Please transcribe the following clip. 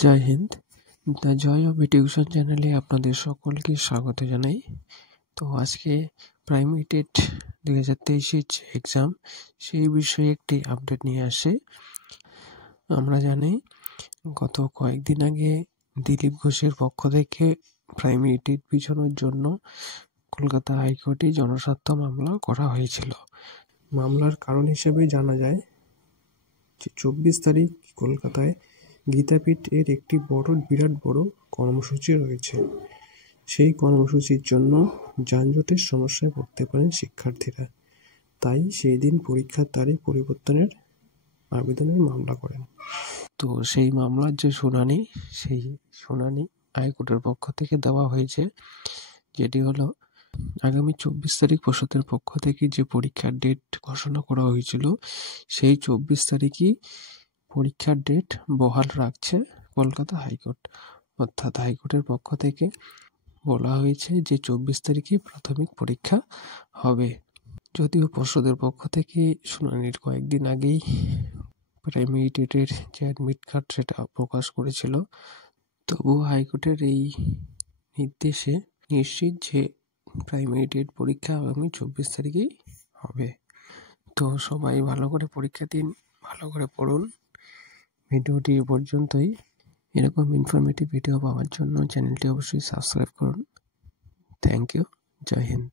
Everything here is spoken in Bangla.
Joy Hind. The joy of tuition চ্যানেলে আপনাদের সকলকে স্বাগত জানাই। তো আজকে প্রাইমারি টেট 2023-এর যে এক্সাম, সেই বিষয়ে একটি আপডেট নিয়ে আসে। আমরা জানি গত কয়েকদিন আগে দিলীপ ঘোষের পক্ষ থেকে প্রাইমারি টেট পিছানোর জন্য কলকাতা হাইকোর্টে জনস্বার্থ মামলা করা হয়েছিল। মামলার কারণ হিসেবে জানা যায় যে 24 তারিখ কলকাতায় গীতাপীঠ এর একটি বিরাট বড় কর্মসূচি রয়েছে। সেই কর্মসূচির জন্য যানজটের সমস্যায় পড়তে পারেন শিক্ষার্থীরা, তাই সেই দিন পরীক্ষার তারিখ পরিবর্তনের আবেদনের মামলা করেন। তো সেই মামলার যে শুনানি, সেই শুনানি হাইকোর্টের পক্ষ থেকে দেওয়া হয়েছে, যেটি হলো আগামী 24 তারিখ পর্ষদের পক্ষ থেকে যে পরীক্ষার ডেট ঘোষণা করা হয়েছিল, সেই 24 তারিখই পরীক্ষার ডেট বহাল রাখছে কলকাতা হাইকোর্ট। অর্থাৎ হাইকোর্টের পক্ষ থেকে বলা হয়েছে যে 24 তারিখে প্রাথমিক পরীক্ষা হবে। যদিও পর্ষদের পক্ষ থেকে শুনানির কয়েকদিন আগেই প্রাইমারি টেটের যে অ্যাডমিট কার্ড সেটা প্রকাশ করেছিল, তবুও হাইকোর্টের এই নির্দেশে নিশ্চিত যে প্রাইমারি টেট পরীক্ষা আগামী 24 তারিখেই হবে। তো সবাই ভালো করে পরীক্ষা দিন, ভালো করে পড়ুন। ভিডিওটি এ পর্যন্তই। এরকম ইনফরমেটিভ ভিডিও পাওয়ার জন্য চ্যানেলটি অবশ্যই সাবস্ক্রাইব করুন। Thank you. জয় হিন্দ।